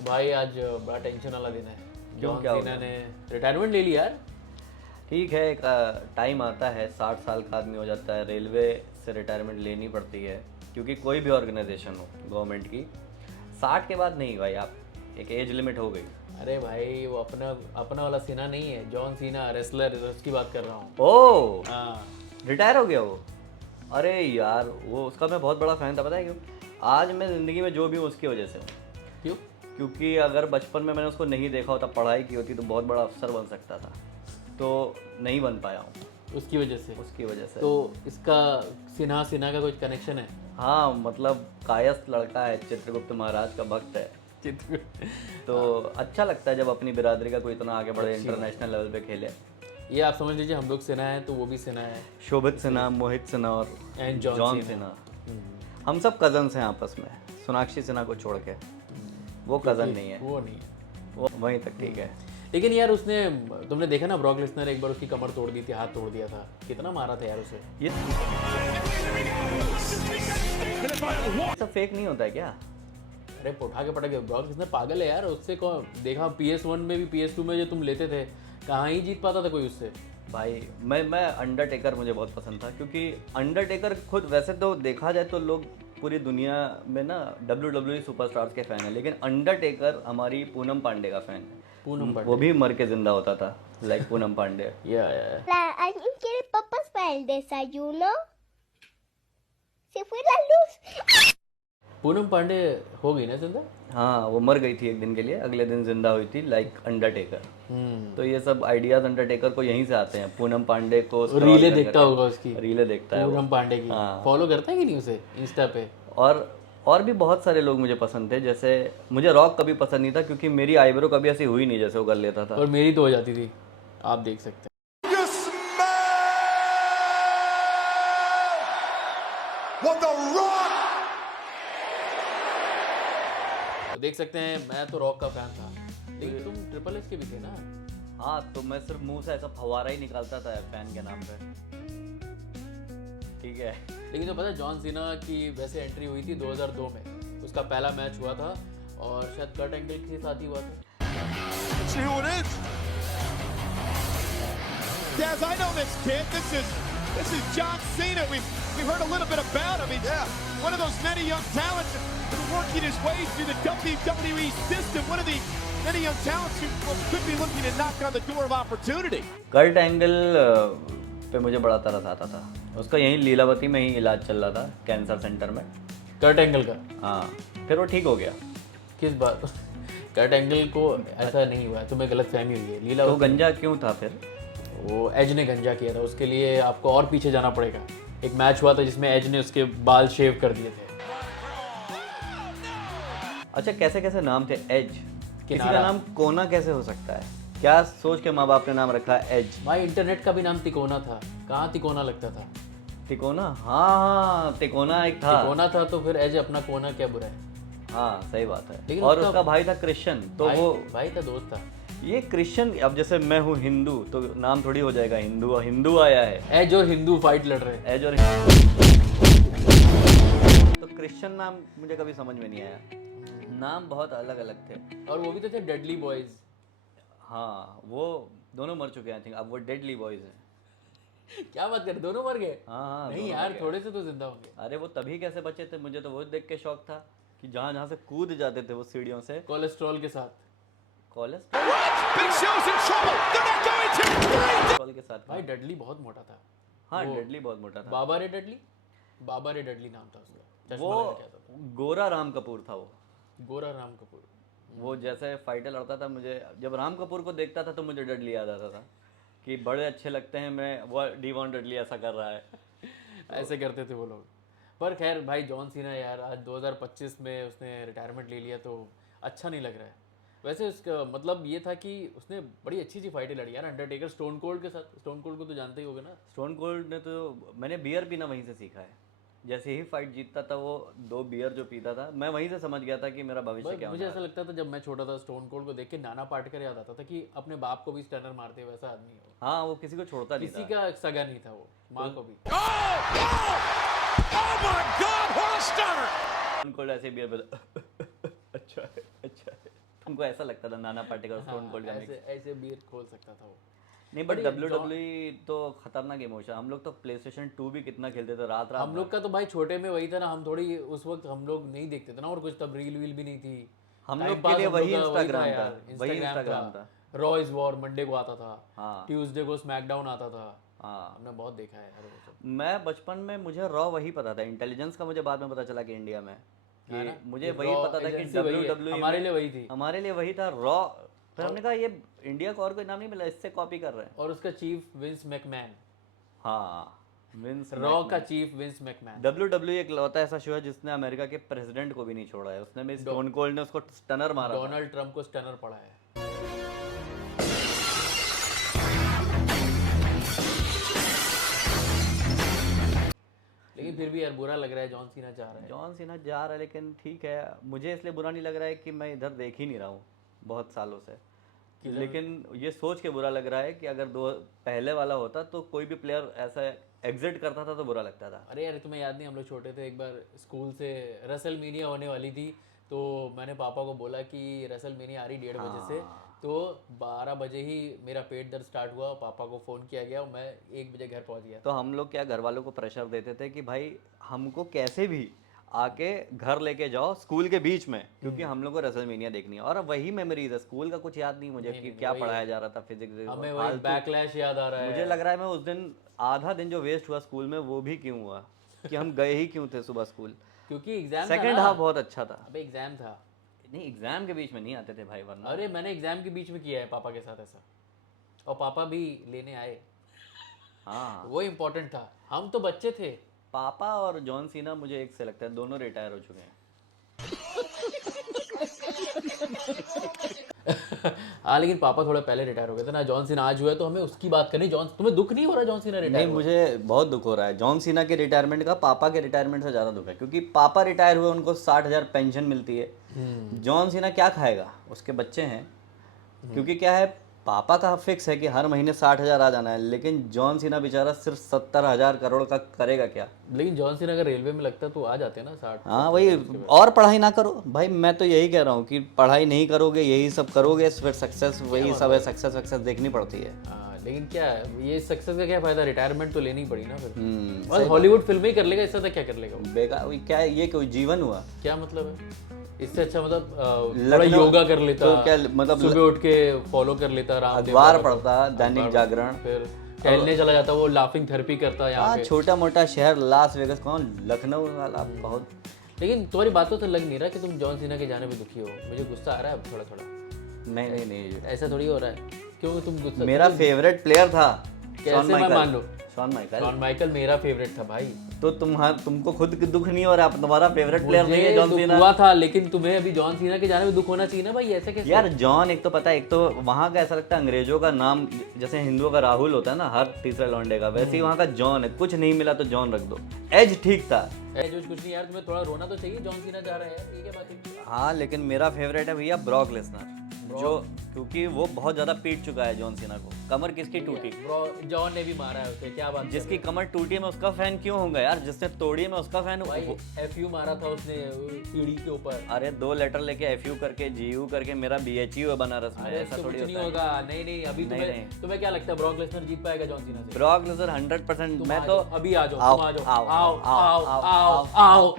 तो भाई आज बड़ा टेंशन वाला दिन है। क्यों, जॉन क्या हो सीना गया? ने रिटायरमेंट ले लिया यार। ठीक है, एक टाइम आता है, 60 साल का आदमी हो जाता है, रेलवे से रिटायरमेंट लेनी पड़ती है, क्योंकि कोई भी ऑर्गेनाइजेशन हो गवर्नमेंट की, 60 के बाद नहीं भाई, आप एक एज लिमिट हो गई। अरे भाई वो अपना अपना वाला सीना नहीं है, जॉन सीना रेसलर, उसकी बात कर रहा हूँ। ओ, हाँ रिटायर हो गया वो? अरे यार, वो उसका मैं बहुत बड़ा फैन था, पता है क्यों? आज मैं ज़िंदगी में जो भी हूँ उसकी वजह से हूँ। क्यों? क्योंकि अगर बचपन में मैंने उसको नहीं देखा होता, पढ़ाई की होती, तो बहुत बड़ा अफसर बन सकता था, तो नहीं बन पाया हूँ उसकी वजह से। उसकी वजह से। तो इसका सिन्हा सिन्हा का कुछ कनेक्शन है? हाँ, मतलब कायस्थ लड़का है, चित्रगुप्त महाराज का भक्त है, चित्र तो अच्छा लगता है जब अपनी बिरादरी का कोई इतना आगे बढ़े, अच्छी इंटरनेशनल लेवल पे खेले। ये आप समझ लीजिए, हम लोग सिन्हा है तो वो भी सिन्हा है। शोभित सिन्हा, मोहित सिन्हा और एंड जॉन सिन्हा, हम सब कजन्स हैं आपस में, सोनाक्षी सिन्हा को छोड़ के। वो कजन नहीं है, वो नहीं है। वो वहीं तक ठीक है। लेकिन यार उसने, तुमने देखा ना ब्रॉक लेसनर एक बार उसकी कमर तोड़ दी थी, हाथ तोड़ दिया था, कितना मारा था यार उसे। ये सब फेक नहीं होता है क्या? अरे उठा के पटक, ब्रॉक लेसनर पागल है यार, उससे कौन देखा, PS1 में भी PS2 में जो तुम लेते थे, कहाँ ही जीत पाता था कोई उससे। भाई मैं अंडरटेकर मुझे बहुत पसंद था, क्योंकि अंडरटेकर खुद, वैसे तो देखा जाए तो लोग पूरी दुनिया में ना WWE सुपरस्टार्स के फ़ैन है, लेकिन अंडरटेकर हमारी पूनम पांडे का फ़ैन है। पूनम वो भी मर के जिंदा होता था, लाइक पूनम पांडे। या ¿Alguien quiere papas para el desayuno? Se fue la luz. Poonam Pandey हो गई ना जिंदा? हाँ, वो मर गई थी एक दिन के लिए, अगले दिन जिंदा हुई थी, लाइक अंडरटेकर। तो ये सब आइडियाज अंडरटेकर को यहीं से आते हैं, पूनम पांडे को scroll रीले कर देखता करके। होगा उसकी, रीले देखता है वो। पूनम पांडे की। हाँ। फॉलो करता है कि नहीं उसे इंस्टा पे? और भी बहुत सारे लोग मुझे पसंद थे, जैसे मुझे रॉक कभी पसंद नहीं था, क्योंकि मेरी आईब्रो कभी ऐसी हुई नहीं जैसे वो कर लेता था। और मेरी तो हो जाती थी, आप देख सकते हैं। What the Rock? देख सकते हैं, मैं तो रॉक का फैन था, लेकिन तुम ट्रिपल एच के भी थे ना? हाँ, तो मैं सिर्फ मुंह से ऐसा फवारा ही निकालता था फैन के नाम पे, ठीक है। लेकिन तो पता है जॉन सीना की वैसे एंट्री हुई थी 2002 में, उसका पहला मैच हुआ था और शायद कर्ट एंगल के साथ ही हुआ था। Let's see who it is. Daz, I know this kid. This is John Cena. We've heard a little bit about him. He's one of those many young talents who's working his way through the WWE system. One of the many young talents who could be looking to knock on the door of opportunity. Kurt Angle पे मुझे बड़ा तरस आता था, उसका यहीं लीलावती में ही इलाज चल रहा था, कैंसर सेंटर में। कर्ट एंगल का? हाँ, फिर वो ठीक हो गया। किस बात? कर्ट एंगल को ऐसा नहीं हुआ, तुम्हें गलत फहमी हुई है। लीला तो गंजा क्यों था फिर? वो एज ने गंजा किया था, उसके लिए आपको और पीछे जाना पड़ेगा। एक मैच हुआ था जिसमें एज ने उसके बाल शेव कर दिए थे। अच्छा, कैसे कैसे नाम थे? एज, किसी का किनारा। नाम कोना कैसे हो सकता है? क्या सोच के माँ बाप ने नाम रखा है एज? भाई इंटरनेट का भी नाम तिकोना था, कहाँ तिकोना लगता था? तिकोना, हाँ तिकोना एक था। तिकोना था तो फिर एज अपना कोना क्या बुरा है? हाँ सही बात है। लेकिन और उसका- उसका भाई था क्रिश्चियन, तो भाई, वो भाई था, दोस्त था। ये क्रिश्चियन, अब जैसे मैं हूँ हिंदू, तो नाम थोड़ी हो जाएगा हिंदू, हिंदू आया है, एज और हिंदू फाइट लड़ रहे हैं। एज और तो क्रिश्चियन नाम मुझे कभी समझ में नहीं आया, नाम बहुत अलग अलग थे। और वो भी तो थे डेडली बॉयज। हाँ, वो दोनों मर चुके हैं आई थिंक, अब वो डेडली बॉयज हैं। क्या बात कर, दोनों मर गए? हाँ हाँ, नहीं दोनों यार, मर गए। थोड़े से तो जिंदा होंगे। अरे वो तभी कैसे बचे थे, मुझे तो वो देख के शौक था कि जहाँ जहाँ से कूद जाते थे वो सीढ़ियों से। कोलेस्ट्रॉल के साथ। Cholesterol Big Show's in trouble. They're not going to. के साथ। भाई डेडली बहुत मोटा था। हाँ, वो- डेडली बहुत मोटा था। बाबा रे डेडली, बाबा रे डेडली नाम था उसका। चश्मा वो लगा के आता था। गोरा राम कपूर था वो। गोरा राम कपूर। वो जैसे फाइटर लड़ता था, मुझे जब राम कपूर को देखता था तो मुझे डडली याद आता था कि बड़े अच्छे लगते हैं, मैं वो डीवॉन डडली ऐसा कर रहा है। ऐसे करते थे वो लोग। पर खैर भाई, जॉन सीना यार आज 2025 में उसने रिटायरमेंट ले लिया तो अच्छा नहीं लग रहा है। वैसे उसका मतलब ये था कि उसने बड़ी अच्छी सी फाइटें लड़ी यार, अंडरटेकर स्टोन कोल्ड के साथ। स्टोन कोल्ड को तो जानते ही होगे ना? स्टोन कोल्ड ने तो, मैंने बियर पीना वहीं से सीखा है। जैसे ही फाइट जीतता था वो 2 बियर जो पीता था, मैं वहीं से समझ गया था कि मेरा भविष्य क्या मुझे होना ऐसा लगता था जब मैं छोटा था, स्टोन कोल्ड को देख के नाना पाटेकर याद आता था कि अपने बाप को भी स्टनर मारते हुए वैसा आदमी है वो। हाँ, वो किसी को छोड़ता नहीं किसी था। का सगा नहीं था वो, माँ को भी। Oh my God! What a stunner! Stone cold ऐसे बियर पीता अच्छा है, अच्छा है। हमको ऐसा लगता था नाना पाटेकर स्टोन कोल्ड का mix। ऐसे ऐसे बियर खोल सकता था वो। नहीं बट WWE तो खतरनाक इमोशन। हम लोग तो PlayStation 2 भी कितना खेलते थे रात रात हम लोग का तो भाई छोटे में वही था ना, हम थोड़ी उस वक्त हम लोग नहीं देखते थे ना, और कुछ तब रील वील भी नहीं थी। हम Time लोग के pass लिए हम लोग वही का इंस्टाग्राम था, यार, वही इंस्टाग्राम था। रॉ इज वॉर मंडे को आता था, हाँ ट्यूसडे को स्मैकडाउन आता था। हाँ। हमने बहुत देखा है यार वो सब। मैं बचपन में मुझे रॉ वही पता था, इंटेलिजेंस का मुझे बाद में पता चला कि इंडिया में है ना? कि मुझे ये वही Raw पता था कि agency वही है, WWE हमारे लिए वही थी। हमारे लिए वही था रॉ। फिर हमने कहा ये इंडिया को और कोई नाम नहीं मिला, इससे कॉपी कर रहे हैं। और उसका चीफ विंस मैकमैन, हाँ विंस रॉ का चीफ विंस मैकमैन। WWE एक लौता ऐसा शो है जिसने अमेरिका के प्रेसिडेंट को भी नहीं छोड़ा है। उसने भी स्टोन कोल्ड ने उसको स्टनर मारा था। डोनाल्ड ट्रम्प को स्टनर पड़ा है। लेकिन फिर भी यार बुरा लग रहा है, जॉन सीना जा रहा है। जॉन सीना जा रहा है लेकिन ठीक है, मुझे इसलिए बुरा नहीं लग रहा है कि मैं इधर देख ही नहीं रहा हूँ बहुत सालों से। लेकिन ये सोच के बुरा लग रहा है कि अगर दो पहले वाला होता तो कोई भी प्लेयर ऐसा एग्जिट करता था तो बुरा लगता था। अरे यार तुम्हें याद नहीं, हम लोग छोटे थे, एक बार स्कूल से रेसल मीनिया होने वाली थी, तो मैंने पापा को बोला कि रेसल मीनिया आ रही 1:30 बजे से, तो 12 बजे ही मेरा पेट दर्द स्टार्ट हुआ, पापा को फ़ोन किया गया और मैं 1 बजे घर पहुंच गया। तो हम लोग क्या घर वालों को प्रेशर देते थे कि भाई हमको कैसे भी आके घर लेके जाओ स्कूल के बीच में, क्योंकि हम लोग को रेसलमेनिया देखनी है। और अब वही मेमोरीज है, स्कूल का कुछ याद नहीं मुझे कि क्या पढ़ाया जा रहा था, फिजिक्स। हमें वही बैकलैश याद आ रहा है। मुझे लग रहा है मैं उस दिन आधा दिन जो वेस्ट हुआ स्कूल में वो भी क्यों हुआ, कि हम गए ही क्यों थे सुबह स्कूल। क्योंकि एग्जाम सेकंड हाफ बहुत अच्छा था। अबे एग्जाम था। नहीं एग्जाम के बीच में नहीं आते थे भाई, वरना अरे मैंने एग्जाम के बीच में किया है पापा के साथ ऐसा, और पापा भी लेने आए, हाँ। वो इम्पोर्टेंट था, हम तो बच्चे थे। पापा और जॉन सीना मुझे एक से लगता है दोनों रिटायर हो चुके हैं। हाँ लेकिन पापा थोड़ा पहले रिटायर हो गए थे ना, जॉन सीना आज हुआ है तो हमें उसकी बात करनी। जॉन, तुम्हें दुख नहीं हो रहा जॉन सीना रिटायर? नहीं मुझे बहुत दुख हो रहा है जॉन सीना के रिटायरमेंट का, पापा के रिटायरमेंट से ज़्यादा दुख है, क्योंकि पापा रिटायर हुए उनको 60,000 पेंशन मिलती है। जॉन सीना क्या खाएगा, उसके बच्चे हैं। क्योंकि क्या है, पापा का फिक्स है कि हर महीने 60,000 आ जाना है, लेकिन जॉन सीना बेचारा सिर्फ 70,000 करोड़ का करेगा क्या। लेकिन जॉन सीना अगर रेलवे में लगता तो आ जाते ना 60। हाँ वही, और पढ़ाई ना करो भाई, मैं तो यही कह रहा हूँ कि पढ़ाई नहीं करोगे यही सब करोगे फिर सक्सेस वही सब है, सक्सेस देखनी पड़ती है। हाँ लेकिन क्या है, ये सक्सेस का क्या फायदा, रिटायरमेंट तो लेनी ही पड़ी ना फिर। और सही हॉलीवुड फिल्में ही कर लेगा, इससे तो क्या कर लेगा वो? बेकार क्या है, ये कोई जीवन हुआ। क्या मतलब है इससे अच्छा, मतलब थोड़ा लखनऊ- योगा कर लेता, तो क्या मतलब सुबह उठ के फॉलो कर लेता, रामदेव अखबार बाबा को, पढ़ता, दैनिक जागरण, फिर टहलने चला जाता, वो लाफिंग थेरेपी करता यहाँ हाँ पे। छोटा मोटा शहर लास वेगस, कौन लखनऊ वाला बहुत। लेकिन तुम्हारी बातों से लग नहीं रहा कि तुम जॉन सीना के जाने में दुखी हो। मुझे गुस्सा आ रहा है अब थोड़ा थोड़ा। नहीं ऐसा थोड़ी हो रहा है, क्यों तुम गुस्सा? मेरा फेवरेट प्लेयर था कैसे मैं मान लूं? Shawn Michael. शॉन माइकल मेरा फेवरेट था भाई। तो तुमको खुद दुख नहीं हो रहा, तुम्हारा फेवरेट प्लेयर नहीं है जॉन मुझे सीना? दुख हुआ था, लेकिन तुम्हें अभी जॉन सीना के जाने में दुख होना चाहिए ना भाई, ऐसे कैसे? यार जॉन, एक तो पता है, एक तो वहाँ का ऐसा लगता है अंग्रेजों का नाम, जैसे हिंदुओं का राहुल होता है ना हर तीसरे लौंडे का, वैसे ही वहाँ का जॉन है। कुछ नहीं मिला तो जॉन रख दो। एज ठीक था। जो कुछ नहीं यार, तुम्हें थोड़ा रोना तो चाहिए, जॉन सीना जा रहा है यार, ये क्या बात है? हाँ लेकिन मेरा फेवरेट है भैया ब्रॉक लेसनर, जो क्योंकि वो बहुत ज्यादा पीट चुका है जॉन सीना को। कमर किसकी टूटी? जॉन ने भी मारा है उसे, क्या बात? जिसकी कमर टूटी है मैं उसका फैन क्यों होऊंगा यार, जिसने तोड़ी है मैं उसका फैन भाई हूँ। एफयू मारा था उसने सीढ़ी के ऊपर। अरे 2 लेटर लेके एफयू करके जीयू करके मेरा BHU है बनारस में, अरे ऐसा तो थोड़ी कुछ नहीं होता है। होगा। नहीं नहीं, अभी तुम्हें क्या लगता है ब्रॉक लेसनर जीत पाएगा जॉन सीना से? Brock Lesnar 100%। मैं तो अभी आ जाओ, तुम आ जाओ, आओ आओ आओ आओ।